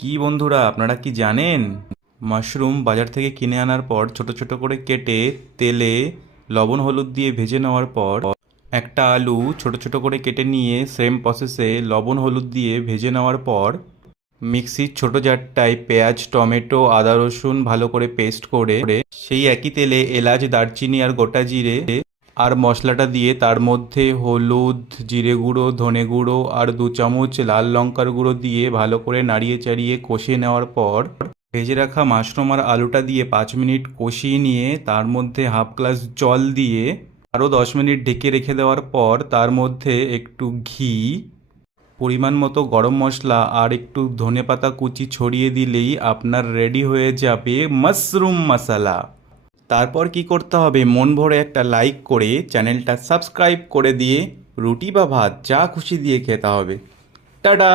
কি বন্ধুরা, আপনারা কি জানেন মাশরুম বাজার থেকে কিনে আনার পর ছোট ছোট করে কেটে তেলে লবণ হলুদ দিয়ে ভেজে নেওয়ার পর একটা আলু ছোট ছোট করে কেটে নিয়ে সেম প্রসেসে লবণ হলুদ দিয়ে ভেজে নেওয়ার পর মিক্সির ছোট জারটায় পেঁয়াজ টমেটো আদা রসুন ভালো করে পেস্ট করে সেই একই তেলে এলাচ দারচিনি আর গোটা জিরে আর মশলাটা দিয়ে তার মধ্যে হলুদ জিরে গুঁড়ো ধনে গুঁড়ো আর 2 চামচ লাল লঙ্কার গুঁড়ো দিয়ে ভালো করে নাড়িয়ে চাড়িয়ে কষিয়ে নেওয়ার পর ভেজে রাখা মাশরুম আর আলুটা দিয়ে 5 মিনিট কষিয়ে নিয়ে তার মধ্যে হাফ গ্লাস জল দিয়ে আরও 10 মিনিট ঢেকে রেখে দেওয়ার পর তার মধ্যে একটু ঘি পরিমাণ মতো গরম মশলা আর একটু ধনেপাতা কুচি ছড়িয়ে দিলেই আপনার রেডি হয়ে যাবে মাশরুম মশলা। তারপর কি করতে হবে, মন ভরে একটা লাইক করে চ্যানেলটা সাবস্ক্রাইব করে দিয়ে রুটি বা ভাত যা খুশি দিয়ে খেতে হবে। টাটা।